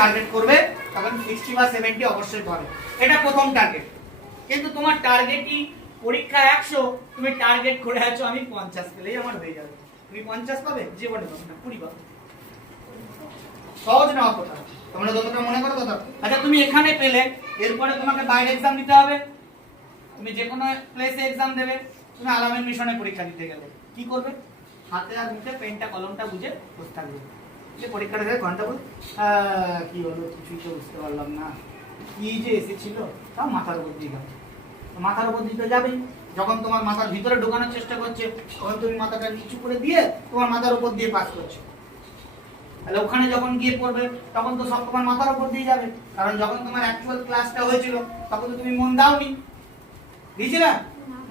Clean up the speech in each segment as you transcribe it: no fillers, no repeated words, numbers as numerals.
Target করবে তখন 60 বা 70 অবশ্যই পাবে, এটা প্রথম টার্গেট। কিন্তু তোমার টার্গেটই পরীক্ষা 100, তুমি টার্গেট করে আছো আমি 50 পেলেই আমার হয়ে যাবে। তুমি 50 পাবে, জীবনে পাবে না, 20 পাবে। সহজ না কথা, তোমরা যতটা মনে করো তত। আচ্ছা তুমি এখানে পেলে, এরপরে তোমাকে বাইরে এক্সাম দিতে হবে, তুমি যে কোনো প্লেসে এক্সাম দেবে। তুমি আলামিন মিশনে পরীক্ষা দিতে গেলে কি করবে? হাতে আর মুখে পেনটা কলমটা বুঝে বসে থাকবে। যে পরীক্ষাটা থেকে ঘন্টা বল কি হলো কিছুই তো বুঝতে পারলাম না, কি যে এসেছিল তাও মাথার উপর দিয়ে গেল। মাথার উপর দিতে যাবেই, যখন তোমার মাথার ভিতরে ঢোকানোর চেষ্টা করছে তখন তুমি মাথাটা নিচু করে দিয়ে তোমার মাথার উপর দিয়ে পাস করছো। তাহলে ওখানে যখন গিয়ে পড়বে তখন তো সব তোমার মাথার উপর দিয়ে যাবে, কারণ যখন তোমার অ্যাকচুয়াল ক্লাসটা হয়েছিল তখন তো তুমি মন দাওনি, দিয়েছিলে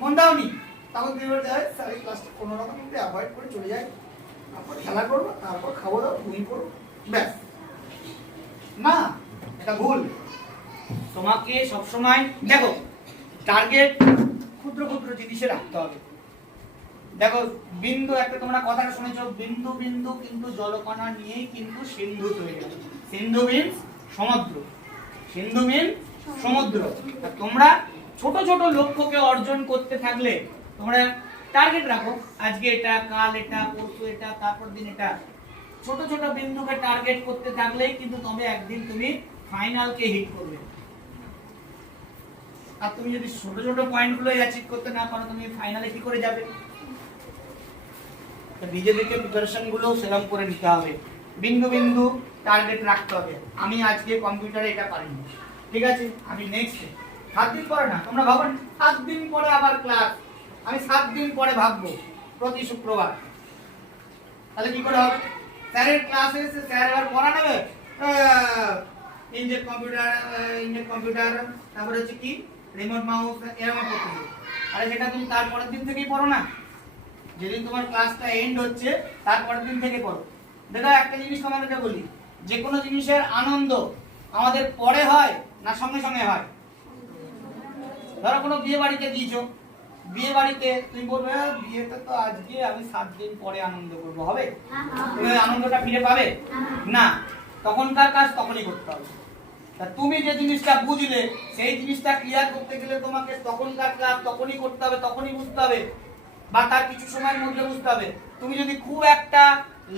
মন দাওনি, তখন তুমি বলতে স্যার এই ক্লাসটা কোনো রকম একটু অ্যাভয়েড করে চলে যাই, তারপর খেলা করবো, তারপর খাবো দাও, ঘুমিয়ে পড়বো, ব্যাস। না, এটা ভুল। তোমাকে সবসময় দেখো টার্গেট ক্ষুদ্র ক্ষুদ্র জিনিসে রাখতে হবে। দেখো বিন্দু, একটা তোমরা কথাটা শুনেছো, বিন্দু বিন্দু কিন্তু জলকণা নিয়েই কিন্তু সিন্ধু তৈরি হয়। সিন্ধু মিন্স সমুদ্র, সিন্ধু মিন্স সমুদ্র। তোমরা ছোট ছোট লক্ষ্যকে অর্জন করতে থাকলে তোমরা টার্গেট রাখো, আজকে এটা, কাল এটা, পরশু এটা, তারপর দিন এটা। ছোট ছোট বিন্দুকে টার্গেট করতে থাকলেই কিন্তু তবে একদিন তুমি ফাইনালকে হিট করবে। আর তুমি যদি ছোট ছোট পয়েন্টগুলো অ্যাচিভ করতে না পারো তুমি ফাইনালে কি করে যাবে? নিজেদেরকে প্রিপারেশন গুলো সেরকম করে নিতে হবে, বিন্দু বিন্দু টার্গেট রাখতে হবে। আমি আজকে কম্পিউটারে এটা পারিনি, ঠিক আছে, আমি নেক্সট 7 দিন পরে না, তোমরা ভাবো 7 দিন পরে আবার ক্লাস, আমি 7 দিন পরে ভাববো প্রতি শুক্রবার। তাহলে কি করে হবে? স্যারের ক্লাসে এসে স্যার এবার পড়া নেবে, ইনজেক্ট কম্পিউটার, তারপরে হচ্ছে কি রিমোট মাউস, এরকম করতে হবে। আরে সেটা তুমি তারপরের দিন থেকেই পড়ো না, যেদিন তোমার ক্লাসটা এন্ড হচ্ছে তারপরের দিন থেকে পড়ো। দেখো একটা জিনিস তোমাদেরকে বলি, যে কোনো জিনিসের আনন্দ আমাদের পরে হয় না সঙ্গে সঙ্গে হয়? ধরো কোনো বিয়ে বাড়িতে গিয়েছো, বিয়ে বাড়িতে তুমি বলবে বিয়েতে তো আজকে আমি 7 দিন পরে আনন্দ করবো, হবে? তুমি আনন্দটা ফিরে পাবে না, তখনকার কাজ তখনই করতে হবে। তুমি যে জিনিসটা বুঝলে সেই জিনিসটা ক্লিয়ার করতে গেলে তোমাকে তখনকার কাজ তখনই করতে হবে, তখনই বুঝতে হবে, বা তার কিছু সময়ের মধ্যে বুঝতে হবে। তুমি যদি খুব একটা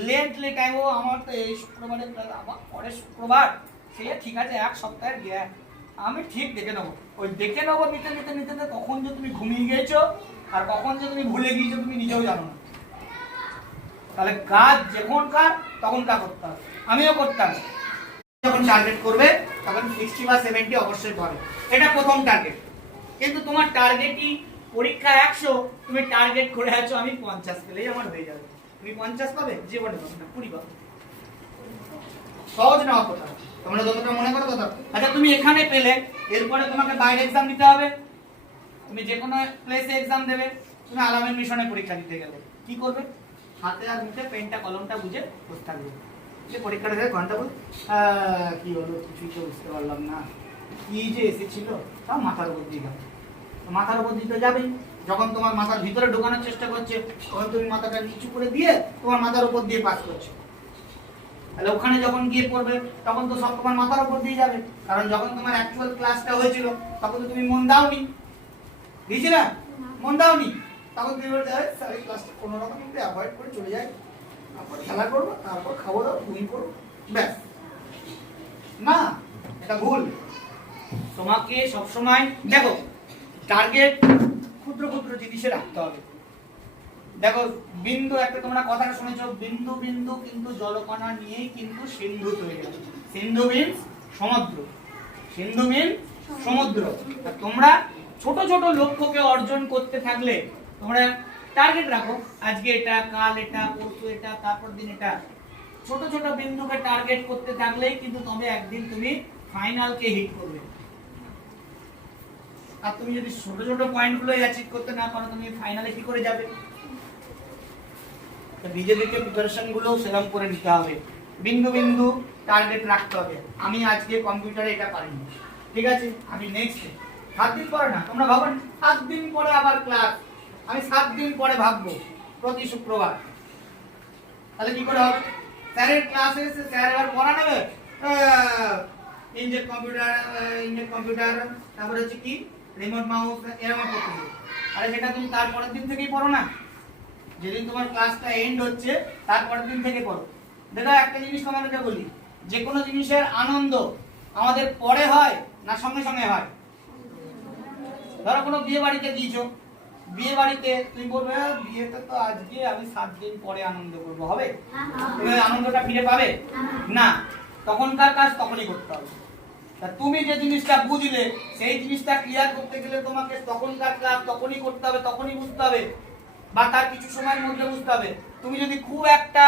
লেটলি টাইম, ও আমার তো এই শুক্রবারে আবার পরের শুক্রবার, সে ঠিক আছে 1 সপ্তাহের গ্যাপ, আমি ঠিক দেখে নেবো। ওই দেখে নেবো নিতে নিতে নিতে নিতে কখন যে তুমি ঘুমিয়ে গিয়েছো আর কখন যে তুমি ভুলে গিয়েছো তুমি নিজেও জানো না। তাহলে কাজ যখনকার তখনকার করতে হবে, আমিও করতাম। যখন টার্গেট করবে তখন 60 বা 70 অবশ্যই পাবে, এটা প্রথম টার্গেট। কিন্তু তোমার টার্গেটই পরীক্ষা 100, তুমি টার্গেট করে আছো আমি 50 পেলেই আমার হয়ে যাবে। তুমি 50 পাবে, জীবনে পাবে না, 20 পাবে। সহজ না কথা, তোমরা যতটা মনে করো তত। আচ্ছা তুমি এখানে পেলে, এরপরে তোমাকে বাইরে এক্সাম দিতে হবে, তুমি যে কোনো প্লেসে এক্সাম দেবে। তুমি আলামিন মিশনে পরীক্ষা দিতে গেলে কি করবে? হাতে আর মুখে পেনটা কলমটা বুঝে বসে থাকবে। যে পরীক্ষাটা থেকে ঘন্টা বল কি হলো কিছুই তো বুঝতে পারলাম না, কি যে এসেছিল তাও মাথার উপর দিয়ে গেল। মাথার উপর দিতে যাবেই, যখন তোমার মাথার ভিতরে ঢোকানোর চেষ্টা করছে তখন তুমি মাথাটা নিচু করে দিয়ে তোমার মাথার উপর দিয়ে পাস করছো। তাহলে ওখানে যখন গিয়ে পড়বে তখন তো সব তোমার মাথার উপর দিয়ে যাবে, কারণ যখন তোমার অ্যাকচুয়াল ক্লাসটা হয়েছিল তখন তো তুমি মন দাওনি, দিয়েছিলে মন দাওনি, তখন তুমি বলতে স্যার এই ক্লাসটা কোনো রকম একটু অ্যাভয়েড করে চলে যাই, তারপর খেলা করবো, তারপর খাবো দাও, ঘুমিয়ে পড়বো, ব্যাস। না, এটা ভুল। তোমাকে সবসময় দেখো টার্গেট ক্ষুদ্র ক্ষুদ্র জিনিসে রাখতে হবে। দেখো বিন্দু, একটা তোমরা কথাটা শুনেছো, বিন্দু বিন্দু কিন্তু জলকণা নিয়েই কিন্তু সিন্ধু তৈরি হয়। সিন্ধু মিন্স সমুদ্র, সিন্ধু মিন্স সমুদ্র। তোমরা ছোট ছোট লক্ষ্যকে অর্জন করতে থাকলে তোমরা টার্গেট রাখো, আজকে এটা, কাল এটা, পরশু এটা, তারপর দিন এটা। ছোট ছোট বিন্দুকে টার্গেট করতে থাকলেই কিন্তু তবে একদিন তুমি ফাইনালকে হিট করবে। আর তুমি যদি ছোট ছোট পয়েন্টগুলো অ্যাচিভ করতে না পারো তুমি ফাইনালে কি করে যাবে? নিজেদেরকে প্রিপারেশন গুলো সেরকম করে নিতে হবে, বিন্দু বিন্দু টার্গেট রাখতে হবে। আমি আজকে কম্পিউটারে এটা পারিনি, ঠিক আছে, আমি নেক্সট 7 দিন পরে না, তোমরা ভাবো 7 দিন পরে আবার ক্লাস, আমি 7 দিন পরে ভাববো প্রতি শুক্রবার। তাহলে কি করে হবে? স্যারের ক্লাসে এসে স্যার এবার পড়া নেবে, কম্পিউটার তারপরে হচ্ছে কি রিমোট মাউস এরকম করতে হবে। আরে সেটা তুমি তারপরের দিন থেকেই পড়ো না, যেদিন তোমার ক্লাসটা এন্ড হচ্ছে তারপরের দিন থেকে পড়ো। দেখো একটা জিনিস তোমাদেরকে বলি, যে কোনো জিনিসের আনন্দ আমাদের পরে হয় না সঙ্গে সঙ্গে হয়। ধরো কোনো বিয়ে বাড়িতে গিয়েছো, বিয়ে বাড়িতে তুমি বলবে বিয়েতে তো আজকে আমি 7 দিন পরে আনন্দ করবো, হবে? তুমি আনন্দটা ফিরে পাবে না, তখনকার কাজ তখনই করতে হবে। তা তুমি যে জিনিসটা বুঝলে সেই জিনিসটা ক্লিয়ার করতে গেলে তোমাকে তখনকার কাজ তখনই করতে হবে, তখনই বুঝতে হবে, বা তার কিছু সময়ের মধ্যে বুঝতে হবে। তুমি যদি খুব একটা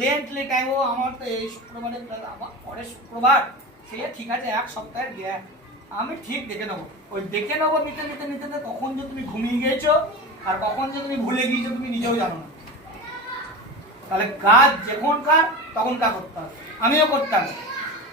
লেটলি টাইম, ও আমার তো এই শুক্রবারে আবার পরের শুক্রবার, সে ঠিক আছে 1 সপ্তাহের গ্যাপ আমি ঠিক দেখে নেবো, ওই দেখে নেবো নিতে নিতে নিতে নিতে কখন যে তুমি ঘুমিয়ে গিয়েছো আর কখন যে তুমি ভুলে গিয়েছো তুমি নিজেও জানো না। তাহলে কাজ যখনকার তখনকার করতে হবে, আমিও করতাম।